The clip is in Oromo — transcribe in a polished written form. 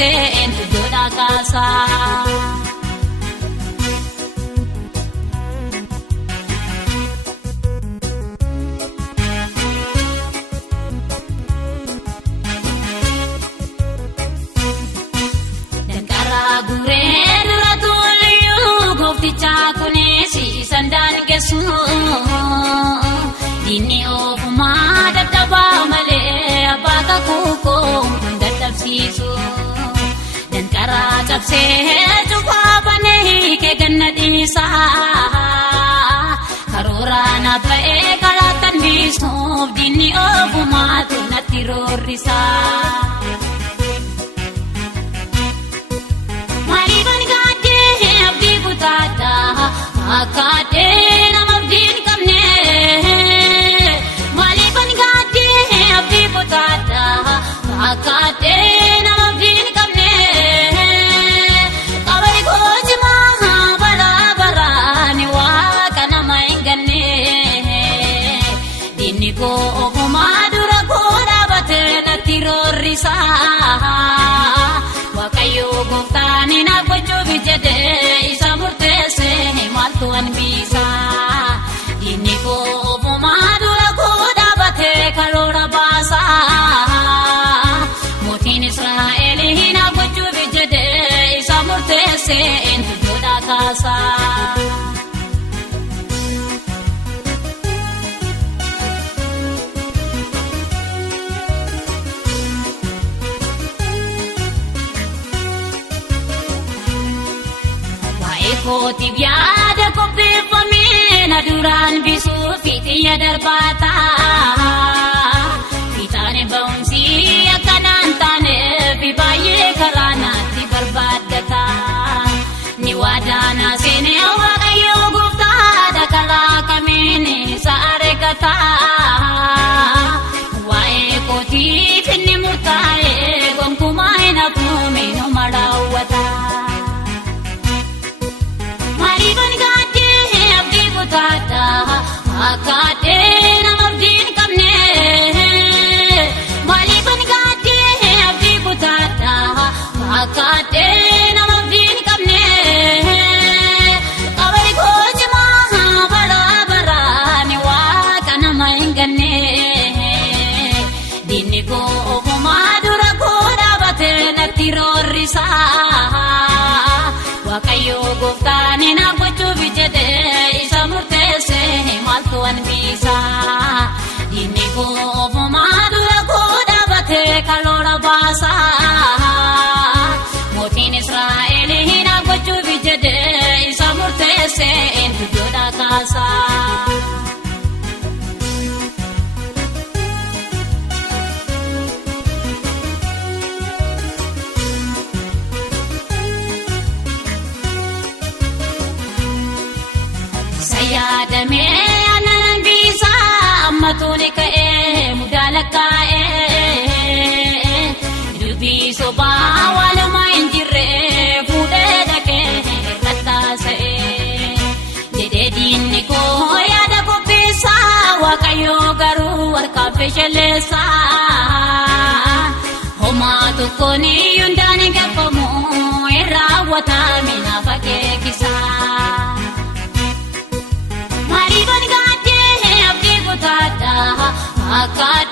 murteessee eenyu godha kaasaa. Dankaraa guree dura tuuliyyuu gooftichaa kuneessi sandaan geessu. Dinni ofumaa dadhabaa malee abbaa kakuu dadhabsiisu. Dankaraa cabsee cufaa banee kee ganna dhiisaa. Karoora naaf ta'ee karaa tanbiisuuf dinni ofumaatu natti roorrisaa. Maaliifan gaadhee abdii kutaadhaa akkaadhee nama abdii hin qabne. Maaliifan gaadhee abdii kutaadhaa akkaadhee nama abdii hin qabne. Qabari koo cimaa baraa baraan waaqa nama hin ganne. Dinni koo ofumaa dura koo dhaabatee natti roorrisaa. Waaqayyoo gooftaan naaf gochuuf jedhee isa murteessee maaltu hanbisaa. Dinni koo ofumaa dura koo dhaabatee karoora baasaa. Mootiin Israa'el naaf gochuuf jedhee isa murteessee eenyu godha kaasaa. Kootiif yaada qopheeffamee na duraan bisuuf xiyya darbaataa. Fiixaan ba'umsi akkanaan taaneef baay'ee karaa naatti barbaaddataa. Ni waadaana seenee waaqayyoo gooftaadha karaa kamiin isa areeggataa. Waa'ee kootiif inni murtaa'ee gonkumaa hin hafuume nama raawwataa. Maaliifan gaadhee abdii kutaadhaa akkaadhee nama abdii hin qabne. Maaliifan gaadhee abdii kutaadhaa akkaadhee nama abdii hin qabne. Qabari koo cimaa baraa baraan waaqa nama hin ganne. Dinni koo ofumaa dura koo dhaabatee natti roorrisaa. Waaqayyoo gooftaan naaf gochuuf jedhee isa murteessee maaltu hanbisaa. Dinni koo ofumaa dura koo dhaabatee karoora baasaa. Mootiin Israa'el naaf gochuuf jedhee isa murteessee eenyu godha kaasaa. Yaadamee aannan biisaa ammatuun ka'ee mudaa lakkaa'ee. Dubbii sobaa waanuma hin jirre fuudhee dhaqee tattaasa'ee. Jedhee diinni koo yaada qopheessaa waaqayyoo garuu harkaan fesheleessaa. Homaa tokkoon hundaan hin gaggamu hin raawwatame naaf akeekisaa. Maaliifan gaadhee abdii kutaadhaa akkaadhee.